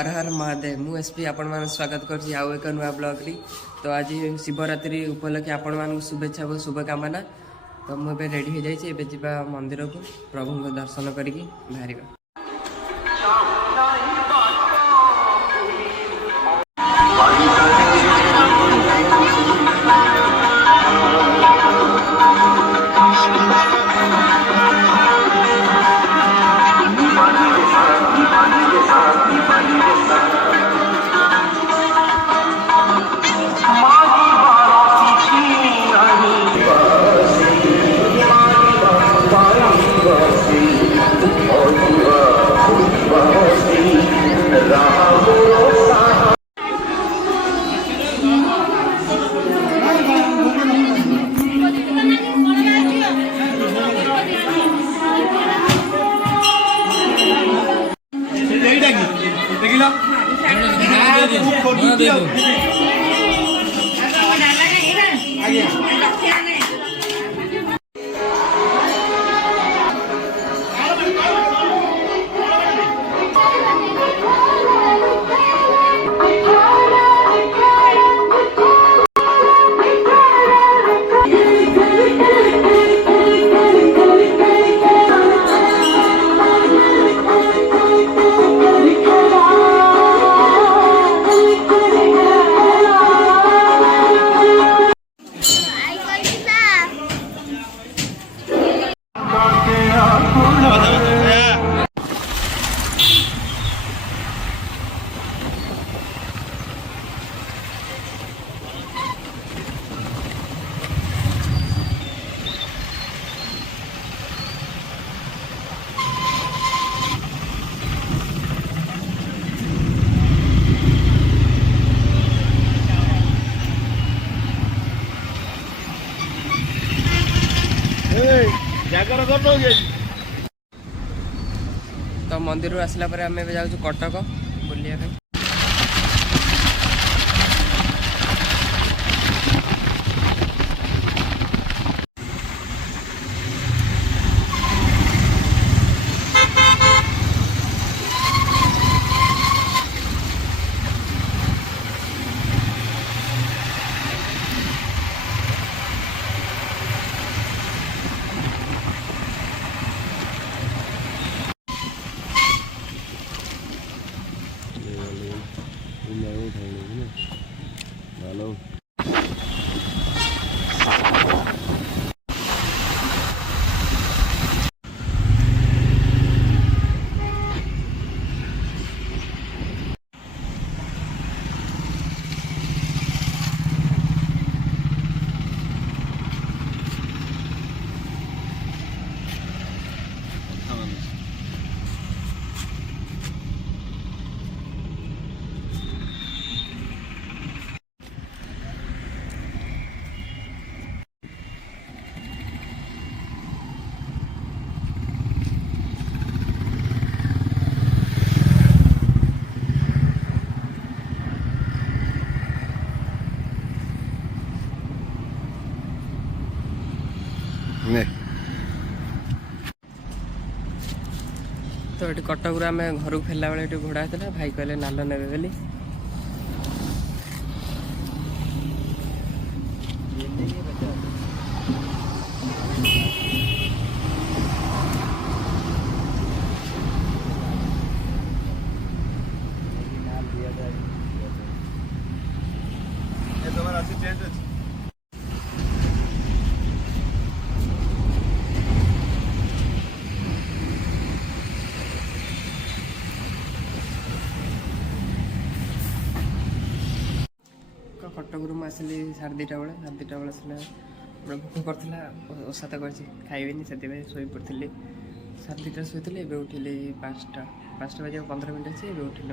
हर हर महादेव मु एसपी आपण मान स्वागत करछि आउ एक नुआ ब्लॉग री। तो आज शिवरात्रि उपलक्षे आपण मान शुभेच्छा और शुभकामना। तो मुझे रेडी हो जाइए एबे जिबा मंदिर को प्रभु को दर्शन करिकी बाहरिबा। तो मंदिर आसला पर आम जाऊँ कटक बुलिया। Hello. तो ये कटक आम घर को फेरला बेले घोड़ा होता भाई कहले नाल ने बोली कटक आसली 2:30 बेले 2:30 बेले आसला भोक कर ओसात कर खाइबेनि से शोई पड़ी 2:30 शोली ए उठिले 5टा बजे 15 मिनट अच्छे ए उठिले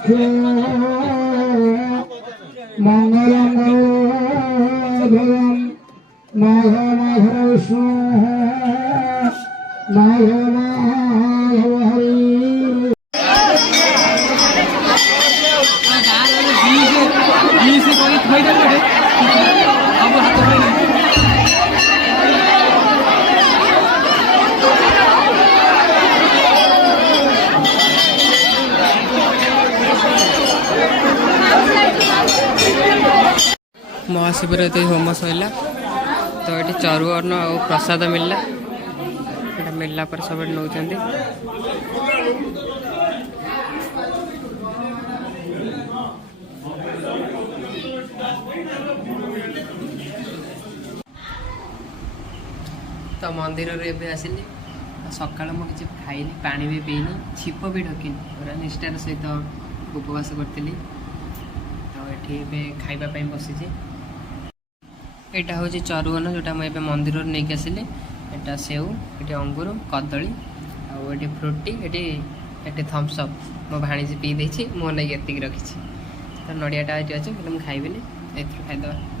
लक्ष्मी मंगलम भयम माघ माघ माघ माघ हरि महाशिवरात्रि होम सरला तो ये चरुअन्न और प्रसाद मिलला ये मिलला पर सब नौ तो मंदिर रे आसिली सकाल मुझे किसी खाइली पानी भी पीनी छिप भी ढकिनी पूरा निष्ठार सहित उपवास करी तो ये खावाई बसी यहाँ हूँ चरुअन्न जोटा मुझे मंदिर नहीं आसिली एटा सेव ये अंगूर कदली आए फ्रुटी ये थम्सअप मो भाणीजी पी देती मो नहीं एतिक रखी तो नड़ियाटा ये अच्छे मुझे खाइबी खाईदे।